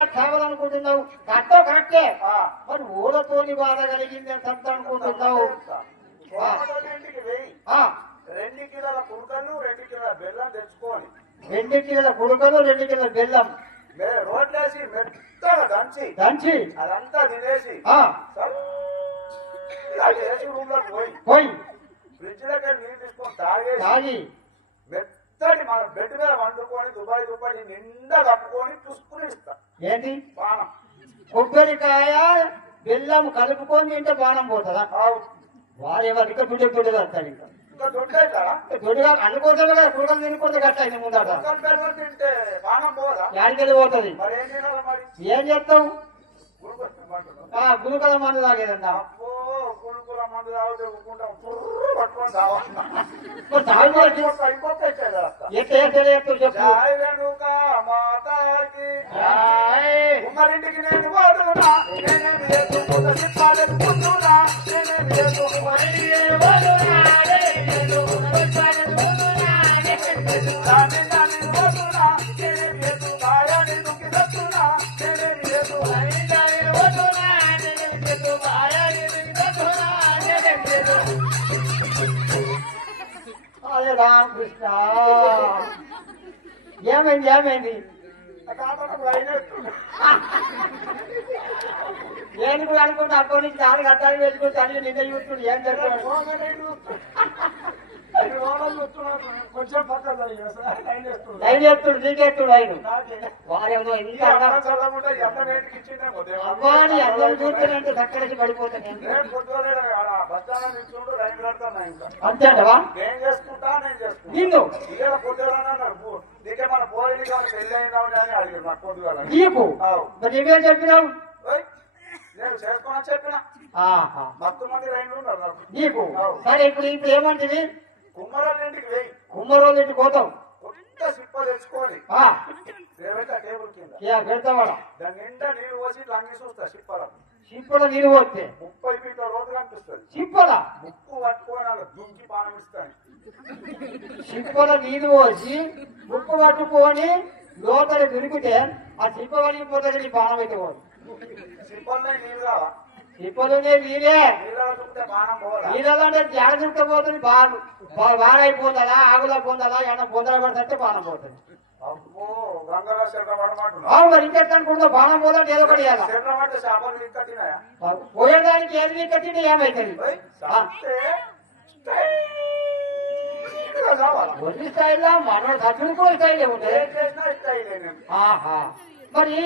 కావాలనుకుంటున్నావు దాంతో కరెక్టే మరి ఊళ్ళతోని బాధ కలిగింది అని చెప్తా అనుకుంటున్నావు. 2 కిలోల కుడుకలు 2 కిలోల బెల్లం తెచ్చుకోని 2 కిలోల కుడుకలు 2 కిలోల బెల్లం రోడ్లేసి మెత్తగా దంచి అదంతా తినేసి రూమ్ లో పోయి ఫ్రిడ్జ్ దగ్గర నీళ్ళు తీసుకొని తాగి మెత్తడి మన బెడ్ మీద వండుకొని దుబాయ్ నిండా కప్పుకొని చూసుకుని ఇస్తా. ఏంటి బాణం కొబ్బరికాయ బెల్లం కలుపుకొని తింటే బాణం పోతుందా? వారు ఎవరు ఇంకా దుడ్డు దుడ్డుగా వస్తాడు ఇంకా దుడ్డుగా అందుకోసమే కదా కుడుకలు తినకూడదు గట్ట అయింది ముందట తింటే బాణం పోదా? యాడికెళ్ళి పోతుంది? ఏం చేస్తావు? గురుకల మందు తాగేదన్నా గురుకుల మందు తాగితే ఉమ్మరింటికి నేను వాడునా అరే రామకృష్ణ ఏమైంది ఏమైంది? నేను కూడా అనుకుంటే అక్కడి నుంచి నాలుగు గంటలు పెట్టుకుని తల్లి నిన్న చూస్తుంది ఏం చెప్తాడు కొంచెం లైన్ చేస్తుడు నీకెత్తుడు లైన్ వారేమో ఇంకా అవ్వాని అందరూ చూస్తుంటే చక్కడికి పడిపోతాను అంతేటవా నేను చేసుకుంటా నిన్ను మన పోయి పెళ్లి అయిందామని అడిగారు నాకు పొద్దుగా నీకు మరి నువ్వేం చెప్పినావు? నేను చేసుకోనని చెప్పిన మొత్తం మంది రైన్లు ఉన్నారు నీకు. సరే ఇప్పుడు ఇప్పుడు ఏమంటివి? కుమ్మరోళ్ళ ఇంటికి వెయ్యి కుమ్మరోళ్ళ ఇంటికి పోతావు కొత్త సిప్ప తెచ్చుకొని టేబుల్ కింద పెడతావాడా దాని నిండా నీళ్ళు పోసి లంగి చూస్తా సిప్పలకు సిప్పల నీళ్ళు పోతే 30 ఫీట్ల రోడ్డు కనిపిస్తుంది. సిప్పల ముక్కు పట్టుకొని అలా దుంకి పానం ఇస్తాను. సిప్పల నీళ్ళు పోసి ముక్కు పట్టుకొని లోపల దొరికితే ఆ సిప్ప వలిగిపోతుంది నీ బాణం అయితే పోదు. సిప్పలనే నీళ్ళు కావా? సిప్పలునే నీరే బాణం పోదా? నీళ్ళంటే జాడ చుట్టపోతుంది బాగైపోతుందా ఆగులా పొందాలా ఏమన్నా పొందల పడితే బాణం పోతుంది. అబ్బో గంగరా మరి ఇంకెట్ అనుకుంటా బాణం పోదంటే ఏదో ఒకటి పోయేదానికి ఏది కట్టినా ఏమైతుంది? ఒరి స్టైల్ మనోడు ఖర్చులు కూడా స్టైల్ ఉంటుంది. మరి